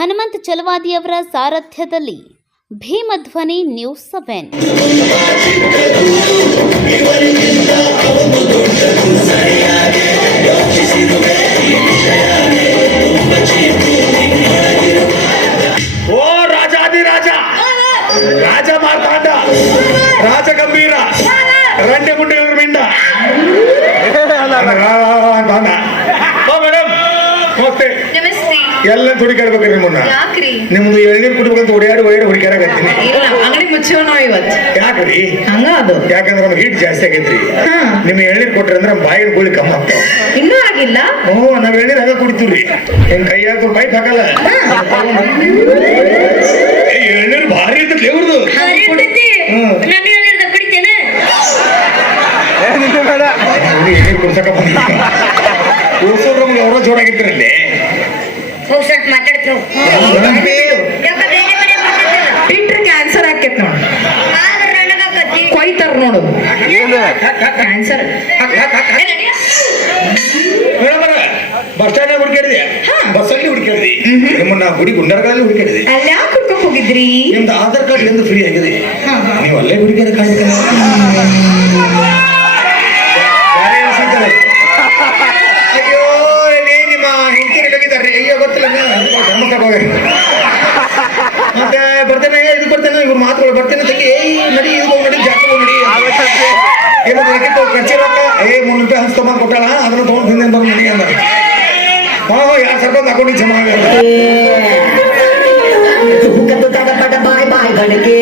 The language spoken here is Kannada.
ಹನುಮಂತ್ ಚಲವಾದಿಯವರ ಸಾರಥ್ಯದಲ್ಲಿ ಭೀಮಧ್ವನಿ ನ್ಯೂಸ್ ಸೆವೆನ್. ಓ ರಾಜಾದಿರಾಜ ರಾಜ ಮಾರ್ತಾಂಡ ರಾಜ ಗಂಭೀರ! ರಂಡೆ ಗುಂಡೆಗಳ ಮಿಂಡ! ನಮಸ್ತೆ. ಎಲ್ಲ ಹುಡುಕಾಡ್ಬೇಕ್ರಿ ನಿಮ್ಮನ್ನ. ನಿಮ್ದು ಎಳ್ನೀರ್ ಕುಡ್ಬೇಕಂತ ಓಡಾಡಿ ಓಡಾಡಿ ಹುಡುಕ್ಯಾರಾಗತ್ತೀನಿ ಅಂಗಡಿ ಮುಚ್ಚೋಣ ಇವತ್ತು. ಇವತ್ ಯಾಕ್ರಿ? ಹಂಗ ಅದು. ಯಾಕಂದ್ರೆ ನಮ್ಗೆ ಹೀಟ್ ಜಾಸ್ತಿ ಆಗೈತ್ರಿ. ನಿಮ್ ಎಳ್ನೀರ್ ಕೊಟ್ರಿ ಅಂದ್ರೆ ಬಾಯಿ ಗುಳಿ ಕಮ್ಮ ಆಗ್ತಾವ. ಇನ್ನೂ ಆಗಿಲ್ಲ? ಓ ನಾವ್ ಎಳ್ನೀರ್ ಹಂಗ ಕುಡಿತೀವ್ರಿ. ಹೆಂಗ್ ಕೈಯಾಗ ಪೈಪ್ ಹಾಕಲ್ಲ. ಎಳ್ನೀರ್ ಭಾರಿ ಇರ್ತೈತಿ ಇವ್ರದು ಕುಡ್ಸಕ ಬಂದಿದ್ದೀನಿ ಕುಡ್ಸೋದ್ರ ನಮ್ಗೆ ಅವರ ಜೋರಾಗಿತ್ತಿರಲ್ಲಿ ಬಿಟ್ರೆ ಕ್ಯಾನ್ಸರ್ ಆಕೇತ್ ನೋಡು. ಕೊಯ್ತಾರ ನೋಡು. ಕ್ಯಾನ್ಸರ್ ಬಸ್ ಸ್ಟ್ಯಾಂಡ್ ಹುಡುಕಾಡಿದೆ ಬಸ್ಸಲ್ಲಿ ಹುಡುಕಾಡಿದೆ ನಿಮ್ಮನ್ನ ಗುಡಿ ಗುಂಡರ್ಗಳಲ್ಲಿ ಹುಡುಕಾಡಿದೆ ಅಲ್ಲಿ ಯಾಕೆ ಹುಡ್ಕೊಂಡ್ ಹೋಗಿದ್ರಿ? ನಿಮ್ದು ಆಧಾರ್ ಕಾರ್ಡ್ ಎಂದು ಫ್ರೀ ಆಗಿದೆ. ಮಾತುಗಳು ಬರ್ತೇನೆ ತಂಗಿ ಏಯ್ ನಡಿ ಇದು ಹೋಗಿ ನಡಿ ಜಾತ್ರೆ ಹೋಗಿ ನಡಿ ಏನು ಅದಕ್ಕಿಂತ ಖರ್ಚು ರೊಕ್ಕ ಏ ಮುನ್ನೂರು ರೂಪಾಯಿ ಹಂಚ್ ತೊಗೊಂಡು ಕೊಟ್ಟಾಳ ಅದನ್ನ ತೊಗೊಂಡು ಹಿಂದೆ ಬಂದು ನಡಿ ಅಂದ ಹಾ ಯಾರು ಸರ್ಕೊಂಡು ಹಾಕೊಂಡು ಜಮಾ ಬಾಯ್ ಬಾಯ್ ಗಣಕೆ